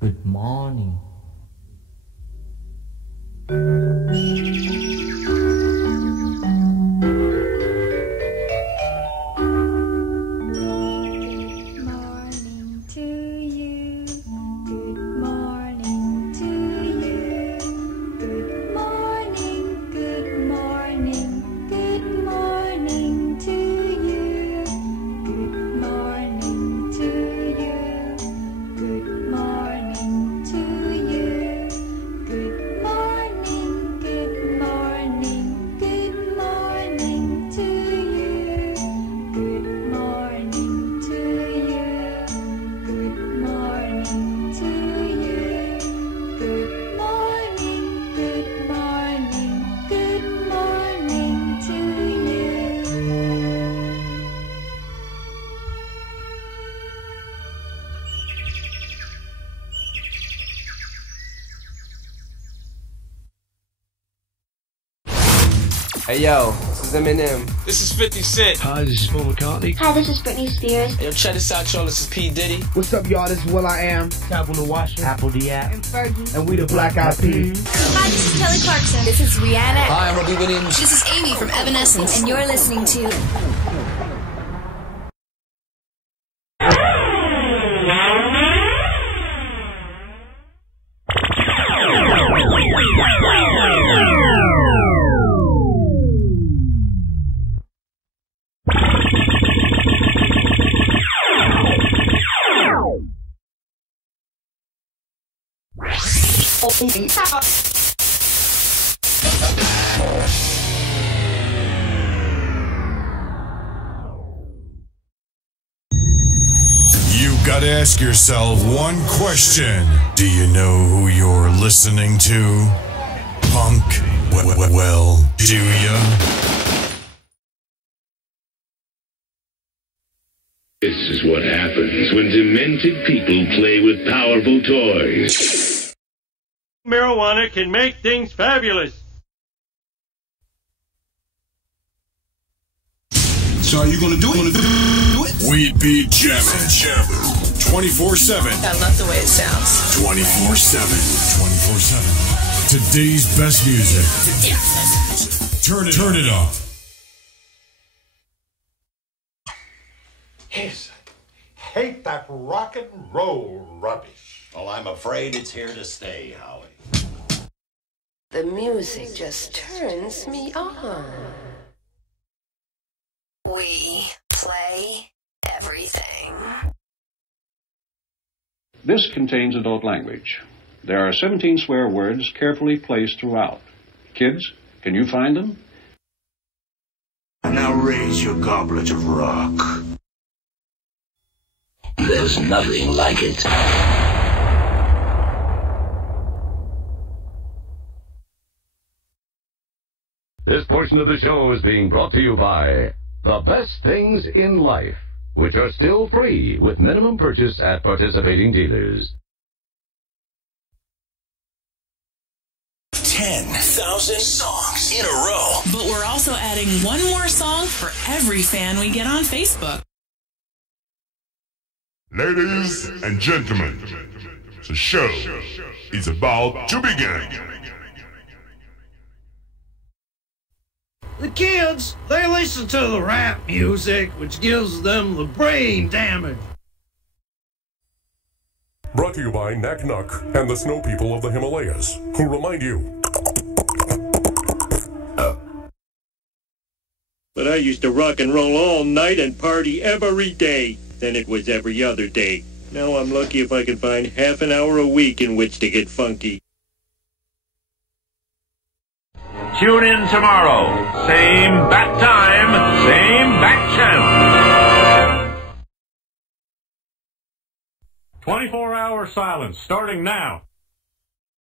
Good morning. Morning to you. Good morning to you. Good morning, good morning, good morning to you. Good morning to you. Good morning to you. Good morning, good morning, good morning to you. Good morning to you. Good morning to you. Good morning, good morning, good morning to you. Hey yo, this is Eminem. This is 50 Cent. Hi, this is Paul McCartney. Hi, this is Britney Spears. Hey, yo, check this out, y'all. This is P. Diddy. What's up, y'all? This is Will.I.am. Tabula Washer. Apple Diab. I'm Fergie. And we the Black Eyed Peas. Hi, this is Kelly Clarkson. This is Rihanna. Hi, I'm Robbie Williams. This is Amy from Evanescence. And you're listening to... You gotta ask yourself one question. Do you know who you're listening to? Punk? Well, do ya? This is what happens when demented people play with powerful toys. Marijuana can make things fabulous. So are you gonna do it? We'd be jamming. 24/7. I love the way it sounds. 24/7. 24/7. Today's best music. Turn it up. Yes. Hate that rock and roll rubbish. Well, I'm afraid it's here to stay, Howie. The music just turns me on. We play everything. This contains adult language. There are 17 swear words carefully placed throughout. Kids, can you find them? And now raise your goblet of rock. There's nothing like it. This portion of the show is being brought to you by The Best Things in Life, which are still free with minimum purchase at participating dealers. 10,000 songs in a row. But we're also adding one more song for every fan we get on Facebook. Ladies and gentlemen, the show is about to begin. The kids, they listen to the rap music, which gives them the brain damage. Brought to you by Nak Nuk and the Snow People of the Himalayas, who remind you. But I used to rock and roll all night and party every day. Then it was every other day. Now I'm lucky if I can find half an hour a week in which to get funky. Tune in tomorrow. Same bat time, same bat channel. 24-hour silence starting now.